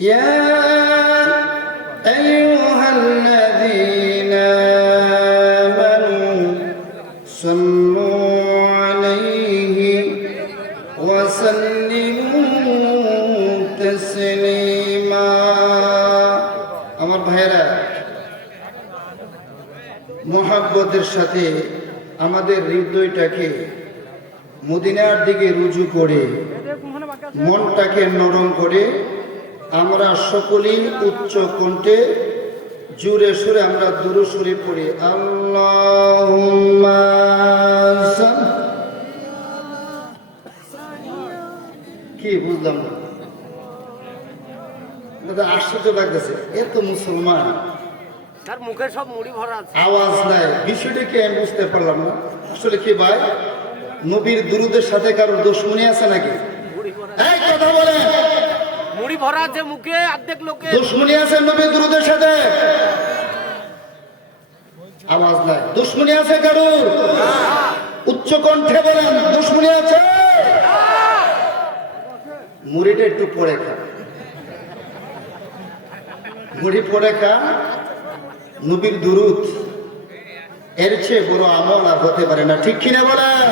يا أيها الذين آمنوا صلوا عليه وسلموا تسليما আমার ভাইয়েরা মোহাব্বতের সাথে আমাদের হৃদয়টাকে মদিনার দিকে রুজু করে মনটাকে নরম করে আমরা সকলেই উচ্চ কণ্ঠে জুড়ে সুরে আমরা দূর সুরে পড়ি। আল্লাহ কি বুঝলাম না। দাদা আশ্চর্য লাগতেছে এত মুসলমান। তার মুখে সব মুড়ি ভরা আছে। আওয়াজ নাই বিষয়টা কি আমি বুঝতে পারলাম না। আসলে কি ভাই নবীর দুরুদের সাথে কারোর দুশ্মনী আছে নাকি মুড়ি ভরা এই কথা বলে মুড়ি ভরা আছে মুখে অর্ধেক লোকে দুশ্মনী আছে নবীর দুরুদের সাথে। আওয়াজ নাই। দুশ্মনী আছে কারোর উচ্চ কণ্ঠে বলেন, দুশ্মনী আছে? মুড়িটা একটু পরে খা। মুড়ি পরে খা। নবীর দুরুদ। এর চেয়ে বড় আমল আর হতে পারে না। ঠিক কিনা বলেন?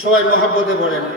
সবাই মহাব্বতে বলেন।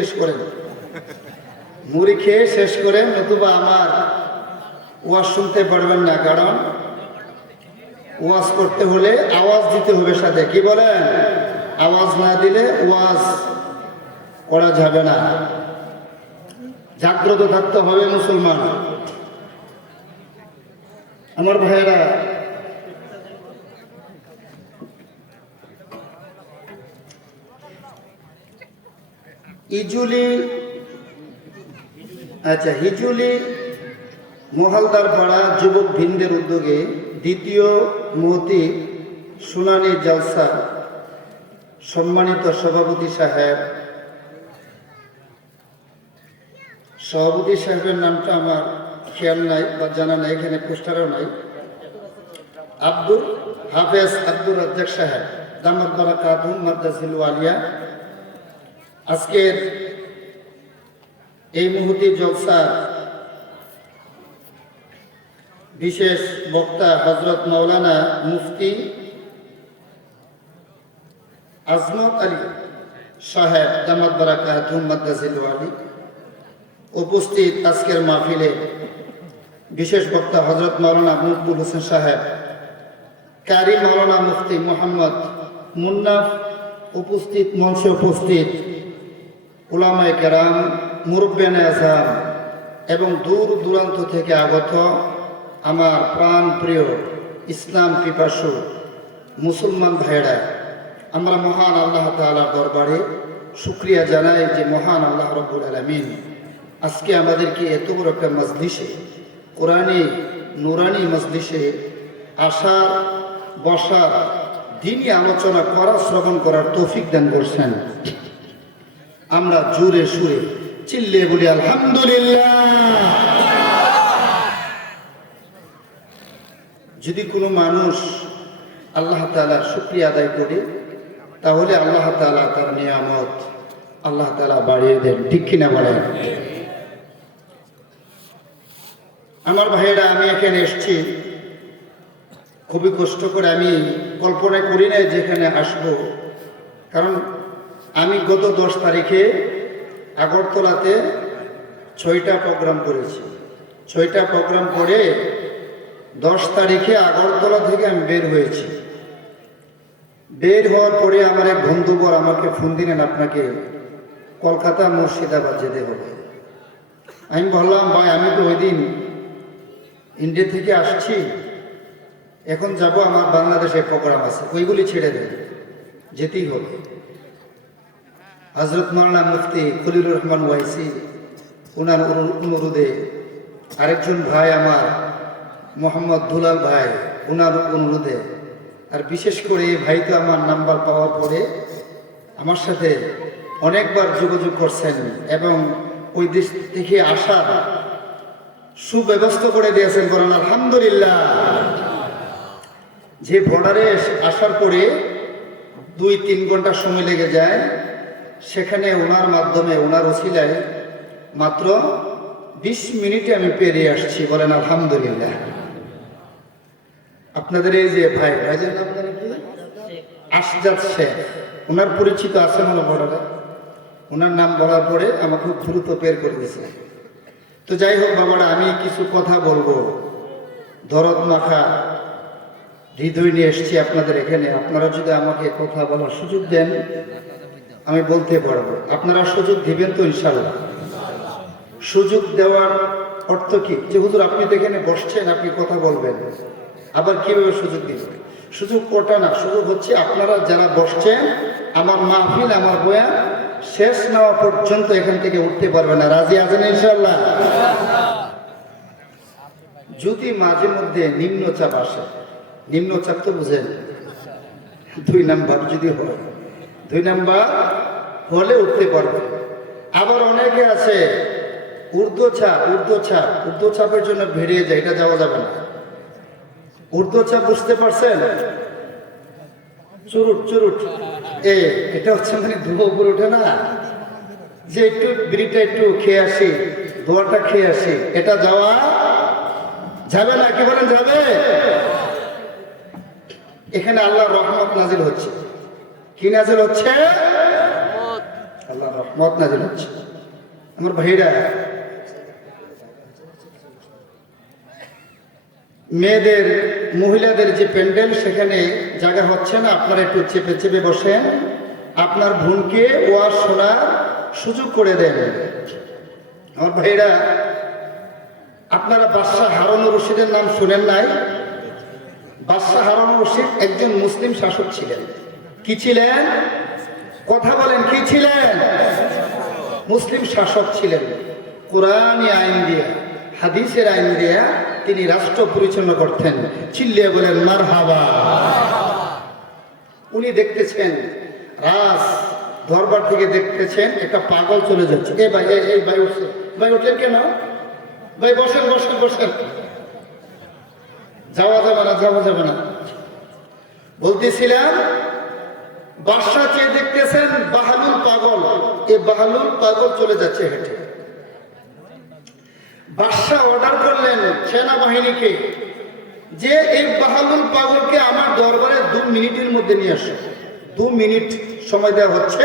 শেষ করেন। মুড়ি খেয়ে শেষ করেন, নতুবা আমার ওয়াজ শুনতে পারবেন না, কারণ ওয়াজ করতে হলে আওয়াজ দিতে হবে সাথে। কি বলেন? আওয়াজ না দিলে ওয়াজ করা যাবে না। জাগ্রত থাকতে হবে মুসলমান। আমার ভাইয়েরা ইজুলি আচ্ছা হিজুলি, মহালদার পাড়া যুবক ভিন্দের উদ্যোগে দ্বিতীয় মতি শুনানি জলসা সম্মানিত সভাপতি সাহেব। সভাপতি সাহেবের নামটা আমার খেয়াল নাই বা জানা নাই, এখানে পোস্টারও নাই। আব্দুল হাফেজ আব্দুর রাজ্জাক সাহেব দামদ বারাকাতুম মাদ্রাসিল আলিয়া আজকের এই মুহূর্তে জলসার বিশেষ বক্তা হজরত মৌলানা মুফতি আজমত আলী সাহেব দামাত বারাকাত মাদ্রাসিল আলী উপস্থিত আজকের মাহফিলে বিশেষ বক্তা হজরত মৌলানা মকবুল হোসেন সাহেব, কারি মৌলানা মুফতি মোহাম্মদ মুন্নাফ উপস্থিত, মঞ্চে উপস্থিত উলামায় কেরাম মুরব্বেন আজহাম এবং দূর দূরান্ত থেকে আগত আমার প্রাণ প্রিয় ইসলাম পিপাসু মুসলমান ভাইয়েরা, আমরা মহান আল্লাহ তালার দরবারে শুক্রিয়া জানাই যে মহান আল্লাহ রব্বুল আলমিন আজকে আমাদেরকে এত বড় একটা মজলিসে, কোরআনী নুরানি মজলিসে আসার, বসার, দিনই আলোচনা করা, শ্রবণ করার তৌফিক দান করছেন। আমরা জোরে সুরে চিল্লে বলি, আলহামদুলিল্লাহ। যদি কোনো মানুষ আল্লাহ তালার শুক্রিয়া আদায় করে, তাহলে আল্লাহ তালা তার নিয়ামত আল্লাহ তালা বাড়িয়ে দেন, ঠিক কিনা বলেন? আমার ভাইয়েরা, আমি এখানে এসছি। খুবই কষ্ট করে আমি কল্পনা করি নাই যেখানে আসব। কারণ আমি গত দশ তারিখে আগরতলাতে ছয়টা প্রোগ্রাম করেছি। ছয়টা প্রোগ্রাম করে দশ তারিখে আগরতলা থেকে আমি বের হয়েছি। বের হওয়ার পরে আমার এক বন্ধুবর আমাকে ফোন দিলেন আপনাকে কলকাতা মুর্শিদাবাদ যেতে হবে। আমি বললাম, ভাই, আমি তো ওই দিন ইন্ডিয়া থেকে আসছি। এখন যাব, আমার বাংলাদেশে প্রোগ্রাম আছে। ওইগুলি ছেড়ে দেন। যেতেই হবে। হজরত মৌলানা মুফতি খলিলুর রহমান ওয়াইসি ওনার অনু- অনুরোধে আরেকজন ভাই আমার, মোহাম্মদ দুলাল ভাই ওনার অনুরোধে। আর বিশেষ করে এই ভাই তো আমার নাম্বার পাওয়ার পরে আমার সাথে অনেকবার যোগাযোগ করছেন এবং ওই দেশ থেকে আসার সুব্যবস্থা করে দিয়েছেন বলেন, আলহামদুলিল্লাহ। যে বর্ডারে আসার পরে দুই তিন ঘণ্টা সময় লেগে যায়। সেখানে ওনার মাধ্যমে, ওনার ওসিলায় মাত্র বিশ মিনিটে আমি পেরিয়ে আসছি বলেন আলহামদুলিল্লাহ। আপনাদের এই যে ভাই জানি কি? আশজাদ শেখ। ওনার পরিচিত আছে মনে বড়রা। ওনার নাম বলার পরে আমাকে খুব দ্রুত বের করে দিয়েছে। তো যাই হোক বাবারা, আমি কিছু কথা বলব। দরদ মাখা হৃদয় নিয়ে এসেছি আপনাদের এখানে। আপনারা যদি আমাকে কথা বলার সুযোগ দেন আমি বলতে পারব। আপনারা সুযোগ দিবেন তো ইনশাল্লাহ সুযোগ দেওয়ার অর্থ কি? যে হুজুর, আপনি তো এখানে বসছেন, আপনি কথা বলবেন। আবার কীভাবে সুযোগ দিবেন? সুযোগ ওটা না? সুযোগ হচ্ছে আপনারা যারা বসছেন, আমার মাহফিল, আমার বয়া শেষ নেওয়া পর্যন্ত এখান থেকে উঠতে পারবে না। রাজি আছেন ইনশাল্লাহ যদি মাঝে মধ্যে নিম্নচাপ আসে, নিম্নচাপ তো বুঝেন, দুই নাম্বার যদি হয় দুই নাম্বার, হলে উঠতে পারবে। আবার অনেকে আছে উর্দু ছাপ উর্দু ছাপ উর্দু ছাপের জন্য বেরিয়ে যায়, এটা যাওয়া যাবে না। উর্দু ছাপ বুঝতে পারছেন? চুরুট চুরুট। এ, এটা হচ্ছে মানে ধুয়ো উপরে ওঠে না? যে একটু বিড়িটা একটু খেয়ে আসি দোয়াটা খেয়ে আসি, এটা যাওয়া যাবে না, কি বলেন যাবে? এখানে আল্লাহ রহমত নাজিল হচ্ছে। কি নাজিল হচ্ছে? রহমত নাজিল হচ্ছে। আমার ভাইরা, মেয়েদের, মহিলাদের যে প্যান্ডেল, সেখানে জায়গা হচ্ছে না? আপনারা একটু চেপে চেপে বসেন। আপনার বোনকে ওয়াজ শোনার সুযোগ করে দেন। আমার ভাইরা, আপনারা বাদশাহ হারুন রশিদের নাম শুনেন নাই? বাদশাহ হারুন রশিদ একজন মুসলিম শাসক ছিলেন। কি ছিলেন? কথা বলেন, কি ছিলেন? মুসলিম শাসক ছিলেন। কোরআনী আইন দিয়া, হাদিসের আইন দিয়া তিনি রাষ্ট্র পরিচালনা করতেন। চিল্লিয়ে বলেন মার হাবা উনি দেখতেছেন রাজ দরবার থেকে দেখতেছেন, একটা পাগল চলে যাচ্ছে। এ ভাই এই- ভাই উঠছে। ভাই, উঠলেন কেন? ভাই, বসেন বসেন বসেন। যাওয়া যাবে না, যাওয়া যাবে না। বলতেছিলাম বাদশাহ চেয়ে দেখতেছেন, বাহালুল পাগল। এ বাহালুল পাগল চলে যাচ্ছে হেঁটে। বাদশাহ অর্ডার করলেন সেনাবাহিনীকে যে এই বাহালুল পাগলকে আমার দরবারে দু মিনিটের মধ্যে নিয়ে আসো। দু মিনিট সময় দেওয়া হচ্ছে।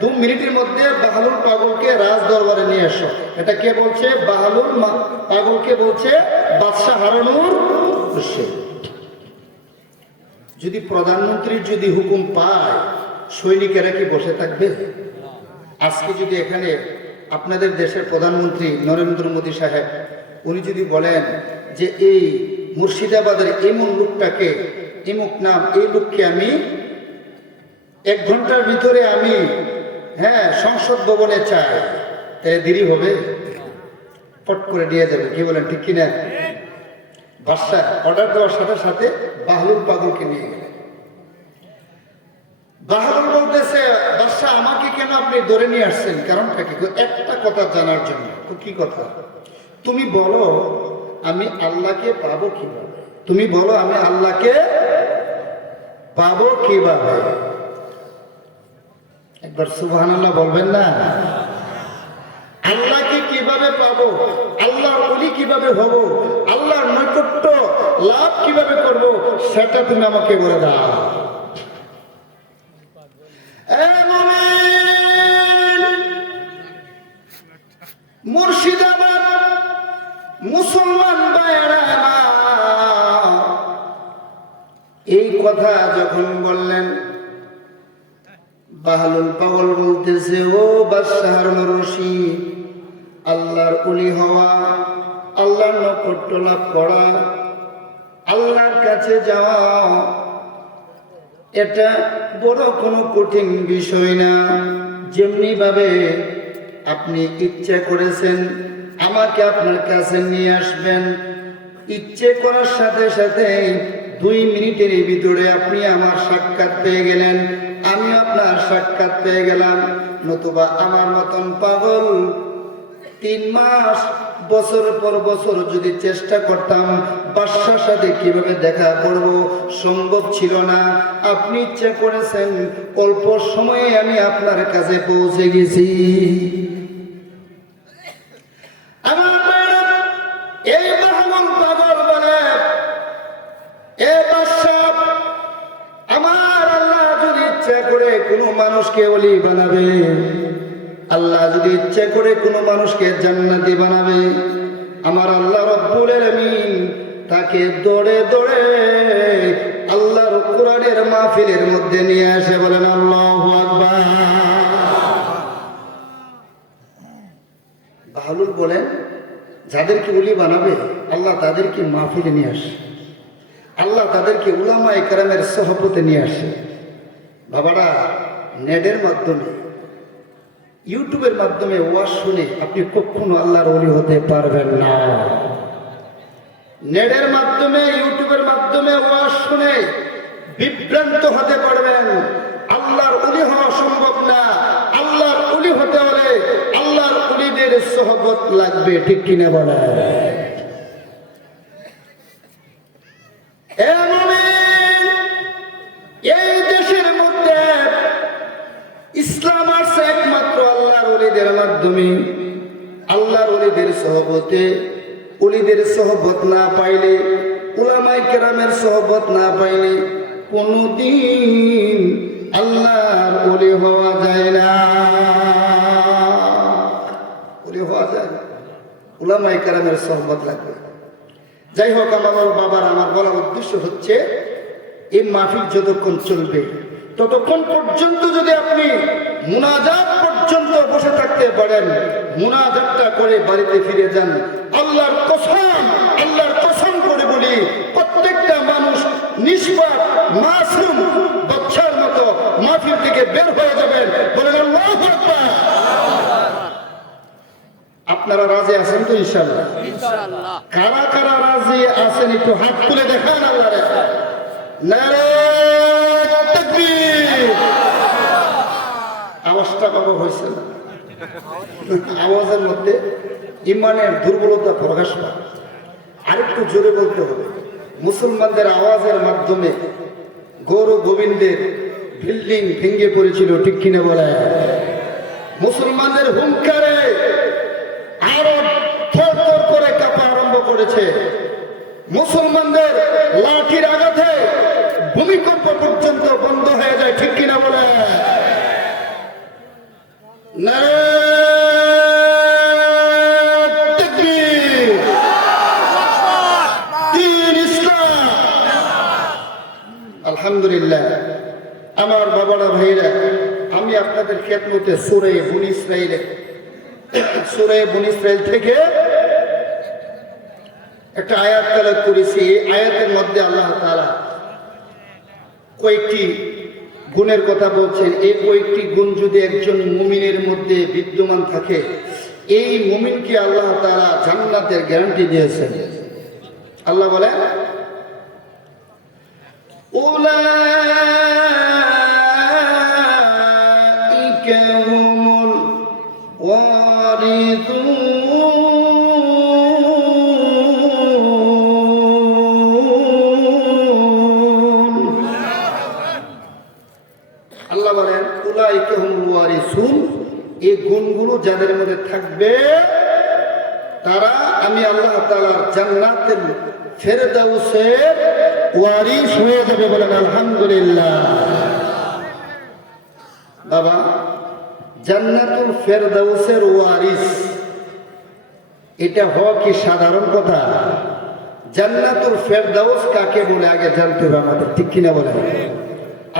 দু মিনিটের মধ্যে বাহালুল পাগলকে রাজ দরবারে নিয়ে আসো। এটা কে বলছে? বাহালুল পাগলকে বলছে বাদশাহ হারানুর রশিদ। যদি প্রধানমন্ত্রীর যদি হুকুম পায়, সৈনিকেরা কি বসে থাকবে? আজকে যদি এখানে আপনাদের দেশের প্রধানমন্ত্রী নরেন্দ্র মোদী সাহেব, উনি যদি বলেন যে এই মুর্শিদাবাদের এমন লোকটাকে এমুক নাম, এই লোককে আমি এক ঘণ্টার ভিতরে আমি হ্যাঁ সংসদ ভবনে চাই তাই দেরি হবে? পট করে দিয়ে যাবে, কি বলেন, ঠিক কিনা? বাদশাহ অর্ডার দেওয়ার সাথে সাথে বাহলুল পাগলকে নিয়ে গেলেন। বাহলুল বলতেছে, বাদশাহ, আমাকে কেন আপনি ধরে নিয়ে আসছেন? কারণটা কি? একটা কথা জানার জন্য। তো কি কথা? তুমি বলো, আমি আল্লাহকে পাবো কীভাবে? তুমি বলো, আমি আল্লাহকে পাবো কীভাবে? একবার আল্লাহ বলবেন না? আল্লাহকে কীভাবে পাবো? আল্লাহর অলি কীভাবে হব? আল্লাহর নৈকট্য লাভ কীভাবে করব? সেটা তুমি আমাকে বলে দাও। মুর্শিদাবাদ মুসলমান ভাইয়েরা, এই কথা যখন বললেন বাহালুল পাগল বলতেছে, ও বাদশাহার রশিদ লাভ করা। আল্লাহর কাছে যাওয়া এটা বড় কোনো কঠিন বিষয় না। যেমনি ভাবে আপনি ইচ্ছে করেছেন, আমাকে আপনার কাছে নিয়ে আসবেন। ইচ্ছে করার সাথে সাথে দুই মিনিটের ভিতরে আপনি আমার সাক্ষাৎ পেয়ে গেলেন। আমি আপনার সাক্ষাৎ পেয়ে গেলাম। নতুবা আমার মতন পাগল। তিন মাস বছর পর বছর যদি চেষ্টা করতাম বাদশার সাথে কীভাবে দেখা করব সম্ভব ছিল না। আপনি ইচ্ছা করেছেন, অল্প সময়ে আমি আপনার কাছে পৌঁছে গেছি। আমার আল্লাহ যদি ইচ্ছা করে কোনো মানুষকে অলি বানাবে। আল্লাহ যদি ইচ্ছে করে কোনো মানুষকে জান্নাতি বানাবে, আমার আল্লাহ রব্বুল আলামিন তাকে দৌড়ে দৌড়ে আল্লাহর কোরআনের মাহফিলের মধ্যে নিয়ে আসে বলেন, আল্লাহু আকবার। বাহলুল বলেন, যাদেরকে উলি বানাবে, আল্লাহ তাদেরকে মাহফিলে নিয়ে আসে। আল্লাহ তাদেরকে উলামা একরামের সহপতে নিয়ে আসে। বাবারা, নেটের মাধ্যমে ইউটিউবের মাধ্যমে ওয়াজ শুনে আপনি কখনো আল্লাহর অলি হতে পারবেন না। নেটের মাধ্যমে, ইউটিউবের মাধ্যমে ওয়াজ শুনে বিভ্রান্ত হতে পারবেন। আল্লাহর অলি হওয়া সম্ভব না। আল্লাহর অলি হতে হলে আল্লাহর অলিদের সহবত লাগবে, ঠিক কিনা বলা কেরামের সহবত না পাইলে কোনদিন আল্লাহর অলি হওয়া যায় না। হওয়া যায় লাগবে। যাই হোক, আমার বাবার আমার বলার উদ্দেশ্য হচ্ছে, এই মাহফিল যতক্ষণ চলবে, ততক্ষণ পর্যন্ত যদি আপনি মুনাজাত পর্যন্ত বসে থাকতে পারেন, মুনাজাতটা করে বাড়িতে ফিরে যান, আল্লাহর কসম আল্লাহর কসম করে বলি প্রত্যেকটা মানুষ নিষ্পাপ মাসুম বাচ্চার মতো মাহফিল থেকে বের হয়ে যাবেন। বলেন আল্লাহু আকবার। আপনারা রাজি আছেন তো ইনশাআল্লাহ? ইনশাআল্লাহ। কারা কারা রাজি আছেন একটু হাত তুলে দেখান আওয়াজটা বাবা হয়েছে না? আওয়াজের মধ্যে ইমানের দুর্বলতা প্রকাশ পায়। আরেকটু জোরে বলতে হবে মুসলমানদের আওয়াজের মাধ্যমে গৌর গোবিন্দের বিল্ডিং ভেঙে পড়েছিল, ঠিক কিনে বলে? মুসলমানদের হুঙ্কারে আরও থর করে কাঁপা আরম্ভ করেছে। মুসলমানদের লাঠির আঘাতে ভূমিকম্প পর্যন্ত বন্ধ হয়ে যায়, ঠিক কিনা বলে? নারে আলহামদুলিল্লাহ। আমার বাবারা ভাইরা আমি আপনাদের খেদমতে সুরে বুন ইসরাইলে, সুরে বুন ইসরাইল থেকে একটা আয়াত তালাক করেছি। এই আয়াতের মধ্যে আল্লাহ তাআলা কয়েকটি গুণের কথা বলছেন। এই কয়েকটি গুণ যদি একজন মুমিনের মধ্যে বিদ্যমান থাকে, এই মুমিনকে আল্লাহ তাআলা জান্নাতের গ্যারান্টি দিয়েছেন। আল্লাহ বলে أولئك هم الوارثون আল্লাহ বলেন উলাইকা হুমুল ওয়ারিসুন এই গুণগুলো যাদের মধ্যে থাকবে তারা আমি আল্লাহ তাআলার জান্নাতের ফেরদাউসের ওয়ারিস হয়ে যাবে বলেন, আলহামদুলিল্লাহ। বাবা, জান্নাতুল ফেরদাউসের ওয়ারিস এটা হওয়া কি সাধারণ কথা? জান্নাতুল ফেরদাউস কাকে বলে? আগে জানতে হবে আমাদের, ঠিক কিনা বলেন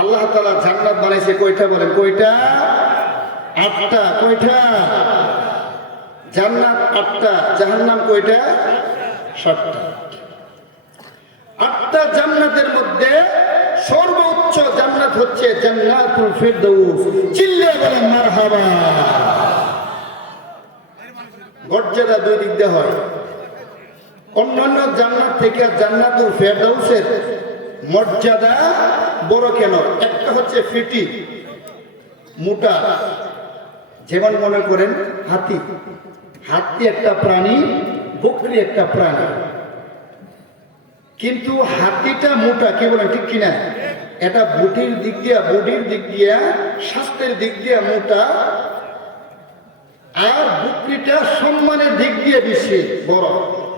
আল্লাহ তালা জান্নাত বানাইছে, কয়টা বলেন? কয়টা? আটটা, কয়টা? জান্নাত আটটা, জাহান্নাম কয়টা? সাতটা। আটটা জান্নাতের মধ্যে সর্বোচ্চ জান্নাত হচ্ছে জান্নাতুল ফেরদাউস চিল্লে বলেন মারহাবা। মর্যাদা দুই দিক দিয়ে হয়। অন্যান্য জান্নাত থেকে জান্নাতুল ফেরদাউসের মর্যাদা বড় কেন? একটা হচ্ছে ফিটি, মোটা। যেমন মনে করেন হাতি। হাতি একটা প্রাণী, বকরি একটা প্রাণী। কিন্তু হাতিটা মোটা, কি বলেন, ঠিক কিনা? এটা বুটির দিক দিয়া, বডির দিক দিয়া, স্বাস্থ্যের দিক দিয়া মোটা, আর বকরিটা সম্মানের দিক দিয়ে বেশি বড়।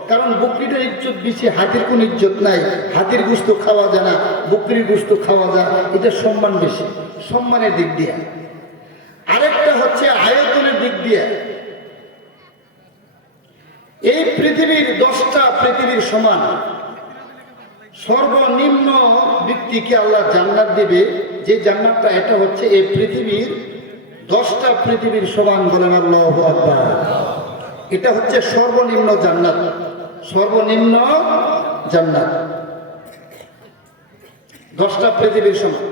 কারণ বকরিটার ইজ্জত বেশি, হাতির কোন ইজ্জত নাই। হাতির গুস্ত খাওয়া যায় না, বকরির গুস্ত খাওয়া যায়, এটা সম্মান বেশি, সম্মানের দিক দিয়ে। আরেকটা হচ্ছে আয়তনের দিক দিয়ে। এই পৃথিবীর দশটা পৃথিবীর সমান। সর্বনিম্ন ব্যক্তিকে আল্লাহ জান্নাত দেবে। যে জান্নাতটা, এটা হচ্ছে এই পৃথিবীর দশটা পৃথিবীর সমান বলেন আল্লাহ এটা হচ্ছে সর্বনিম্ন জান্নাত। সর্বনিম্ন জান্নাত। দশটা পৃথিবীর সমান।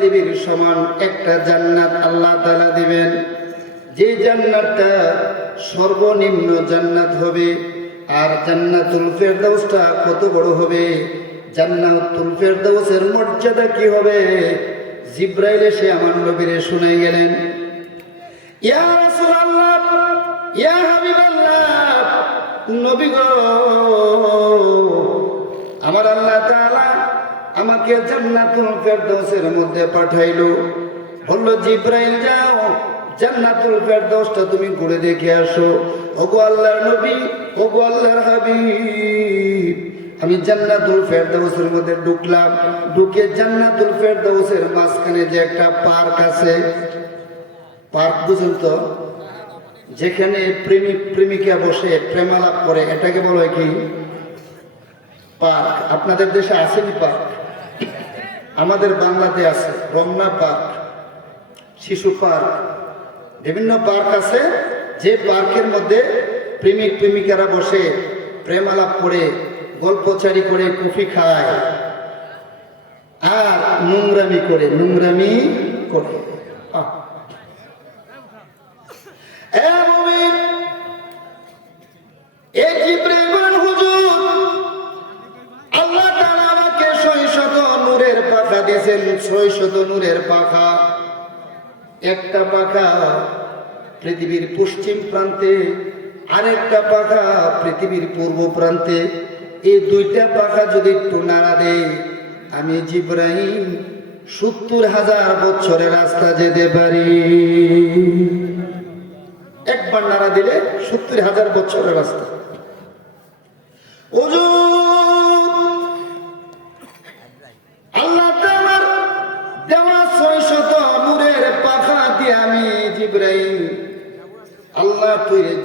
পৃথিবীর সমান একটা জান্নাত আল্লাহ তালা দিবেন। যে জান্নাতটা সর্বনিম্ন জান্নাত হবে, আর জান্নাতুল ফেরদাউসটা কত বড় হবে, জান্নাতুল ফেরদাউসের মর্যাদা কি হবে, জিব্রাইল এসে আমার নবীরে শুনে গেলেন। ইয়া আমার আল্লাহ তাআলা আমাকে জান্নাতুল ফেরদৌসের মধ্যে পাঠাইলো। বলল, জিব্রাইল, যাও। জান্নাতুল ফেরদৌসটা তুমি ঘুরে দেখে আসো। ওগো আল্লাহর নবী, ওগো আল্লাহর হাবিব। আমি জান্নাতুল ফেরদৌসের মধ্যে ঢুকলাম। ঢুকে জান্নাতুল ফেরদৌসের মাঝখানে যে একটা পার্ক আছে, পার্ক বুঝুন তো, যেখানে প্রেমিক প্রেমিকা বসে, প্রেমালাপ করে। এটাকে বলা কি? পার্ক। আপনাদের দেশে আসেনি পার্ক? আমাদের বাংলাতে আছে রমনা পার্ক, শিশু পার্ক। বিভিন্ন পার্ক আছে, যে পার্কের মধ্যে প্রেমিক, প্রেমিকারা বসে প্রেমালাপ করে গল্পচারি করে, কফি খায়। আর নোংরামি করে নোংরামি করে। দিয়েছেন শত নূরের পাখা। একটা পাখা পৃথিবীর পশ্চিম প্রান্তে আরেকটা পাখা পৃথিবীর পূর্ব প্রান্তে। এই দুইটা পাখা যদি একটু নাড়া দেয় আমি জিব্রাহিম সত্তর হাজার বছরের রাস্তা যেতে পারি। একবার নাড়া দিলে সত্তর হাজার বছরের রাস্তা। হুজুর,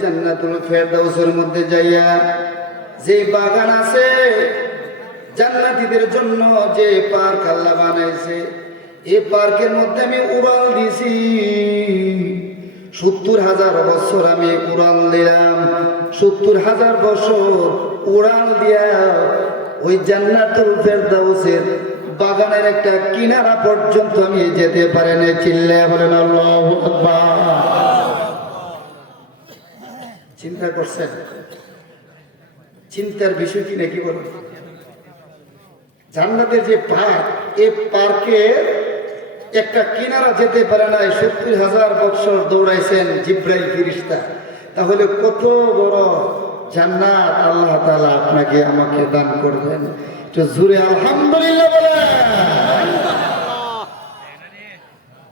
জান্নাতুল ফেরদাউসের মধ্যে যাইয়া যে বাগান আছে, জান্নাতীদের জন্য যে পার্ক আল্লাহ বানাইছে, এই পার্কের মধ্যে আমি উড়াল দিছি সত্তর হাজার বছর আমি উড়াল দিলাম, সত্তর হাজার বছর উড়াল দিয়া ওই জান্নাতুল ফেরদাউসের বাগানের একটা কিনারা পর্যন্ত আমি যেতে পারি না চিল্লে বলেন আল্লাহু আকবার। চিন্তা করছেন? চিন্তার বিষয় কি নাকি বলুন? জান্নাতের যে পার্ক এই পার্কে একটা কিনারা যেতে পারে নাই, সত্তর হাজার বৎসর দৌড়াইছেন জিব্রাইল ফিরিস্তা। তাহলে কত বড় জান্নাত আল্লাহ তালা আপনাকে আমাকে দান করবেন? তো জুড়ে আলহামদুলিল্লাহ বলেন।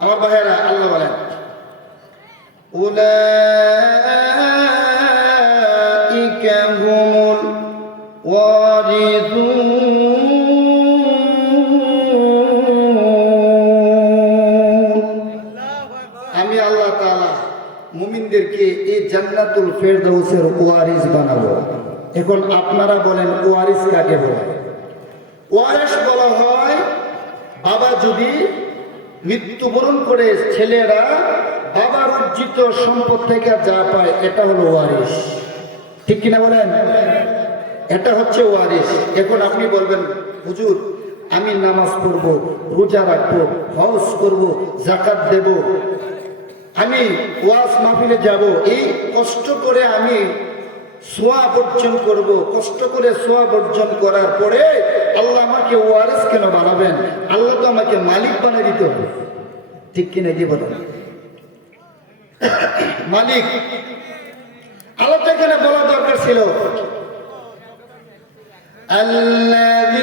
আমার ভাইয়েরা, আল্লাহ বলেন উলা জান্নাতুল ফেরদৌসের ওয়ারিস বানাবো। এখন আপনারা বলেন ওয়ারিস কাকে বলে? ওয়ারিস বলা হয়, বাবা যদি মৃত্যুবরণ করে ছেলেরা বাবার অর্জিত সম্পদ থেকে যা পায়, এটা হলো ওয়ারিস ঠিক কিনা বলেন? এটা হচ্ছে ওয়ারিস এখন আপনি বলবেন, হুজুর, আমি নামাজ পড়ব, রোজা রাখব, হজ করব জাকাত দেব। আমি ওয়াজ মাহফিলে যাব, এই কষ্ট করে আমি সোয়া বর্জন করব, কষ্ট করে সোয়া বর্জন করার পরে আল্লাহ আমাকে ওয়ারেস কেন বানাবেন? আল্লাহ তো আমাকে মালিক বানিয়ে দিতে হবে। ঠিক কিনা কি বলেন? মালিক আল্লাহ এখানে বলা দরকার ছিল। আল্লাহ